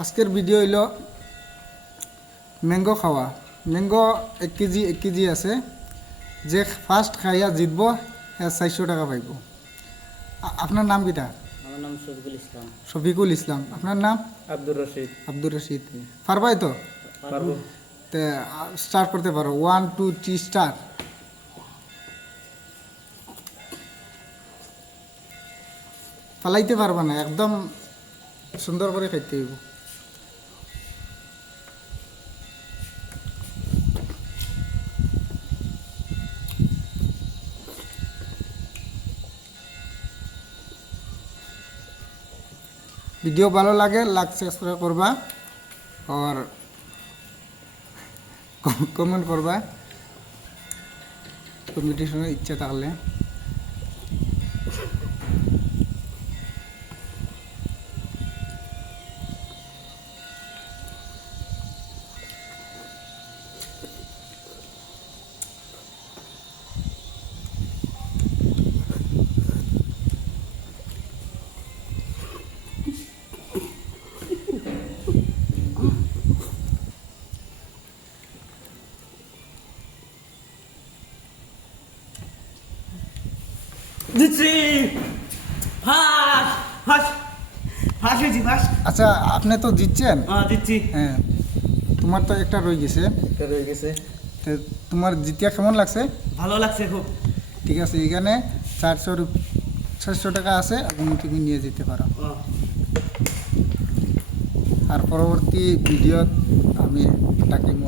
আজকের ভিডিও হইল ম্যাঙ্গো খাওয়া। ম্যাঙ্গো 1 কেজি আছে, যে ফার্স্ট খাইয়া জিতব হ্যাঁ 400 টাকা পাইব। আপনার নাম কিটা? আমার নাম শফিকুল ইসলাম। শফিকুল ইসলাম। আপনার নাম? আব্দুর রশিদ। আব্দুর রশিদ। পারবাই তো? পারবো। তে স্টার্ট করতে পারো। 1 2 3 স্টার্ট। পালাইতে পারবা না, একদম সুন্দর করে খাইতে হইব। ভিডিও ভালো লাগে লাইক সাবস্ক্রাইব করবা আর কমেন্ট করবা কম্পিটিশনের ইচ্ছা থাকলে। দিচ্ছি ফাঁস ফাঁস ফাঁস হয়েছি ফাঁস। আচ্ছা, আপনি তো জিতছেন। দিচ্ছি। হ্যাঁ, তোমার তো একটা রয়ে গেছে। রয়ে গেছে। তো তোমার জিতিয়া কেমন লাগছে? ভালো লাগছে খুব। ঠিক আছে, এখানে 400 টাকা আছে, তুমি নিয়ে যেতে পারো। আর পরবর্তী ভিডিও আমি ডাকিম।